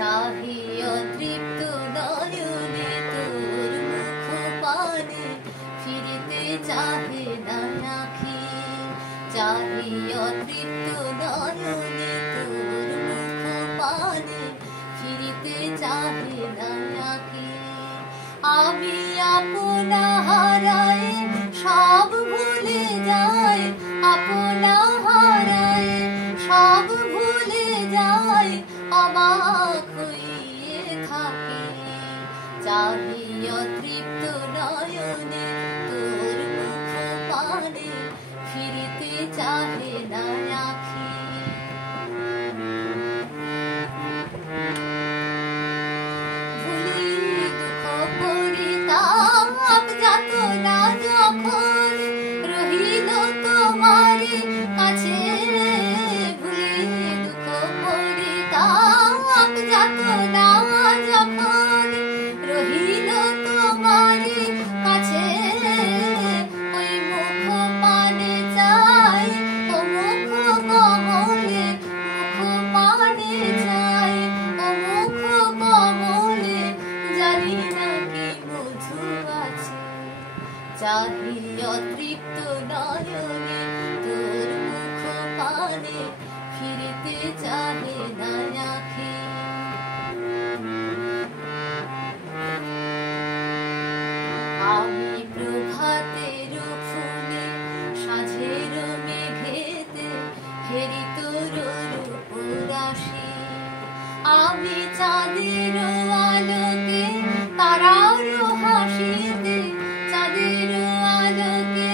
চাহিয়া তৃপ্ত নয়নে তোর মুখ পানে ফিরিতে চাহে না আঁখি চাহিয়া তৃপ্ত নয়নে তোর মুখ পানে ফিরিতে চাহে না আঁখি আমি আপনা হারাই সব ভুলে যাই আপনা হারাই সব ভুলে যাই অবাক হইয়ে থাকি চাহিয়া তৃপ্ত নয়নে তোর মুখ পানে ফিরিতে চাহে না আঁখি ভুলি দুঃখ পরিতাপ যাতনা যখন রহিল তোমার কাছে ভুলি দুঃখ পরিতাপ যাতনা যখন রহিল তোমার কাছে ওই মুখ পানে চাই ও মুখ কমলে মুখ পানে চাই ও মুখ কমলে জানি না কি মধু আছে চাহিয়া তৃপ্ত নয়নে তোর মুখ পানে ফিরিতে চাহে না আঁখি আমি প্রভাতের ফুলে সাঁঝের মেঘেতে হেরি তোর রূপরাশি আমি চাঁদের আলোকে তারার হাসিতে চাঁদের আলোকে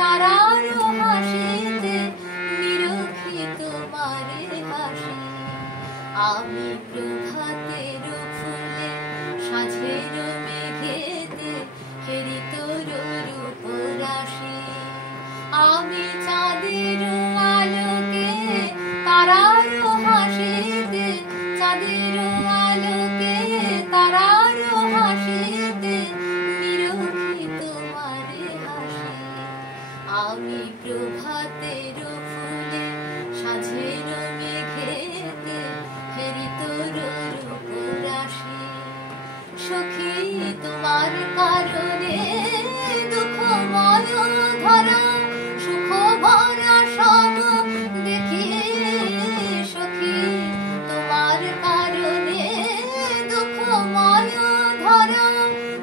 তারার হাসিতে নিরখি তোমার হাসি আমি প্রভাতের ফুলে সাঁঝের মেঘেতে হেরি তোর রূপরাশি আমি চাঁদের আলোকে তারার হাসিতে চাঁদের আলোকে তারার হাসিতে নিরখি তোমার হাসি আমি প্রভাতের ফুলে সাঁঝের মেঘেতে হেরি তোর রূপরাশি সখী তোমার কারণে দুঃখময় ধরা সুখ ভরা সব দেখি সখী তোমার কারণে দুঃখময় ধরা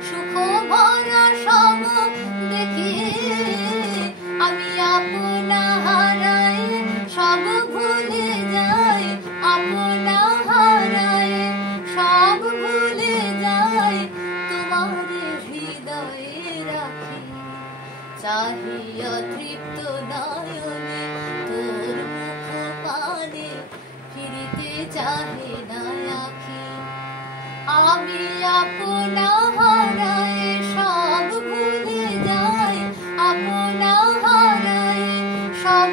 সুখ ভরা সব দেখি আমি আপনা হারাই সব ভুলে যাই আপনা হারাই সব ভুলে যাই তোমার হৃদয়ে রাখি চাহিয়া তৃপ্ত নয়নে তোর মুখ পানে ফিরিতে চাহে না আঁখি আমি আপনা হারাই সব ভুলে যাই আপনা হারাই সব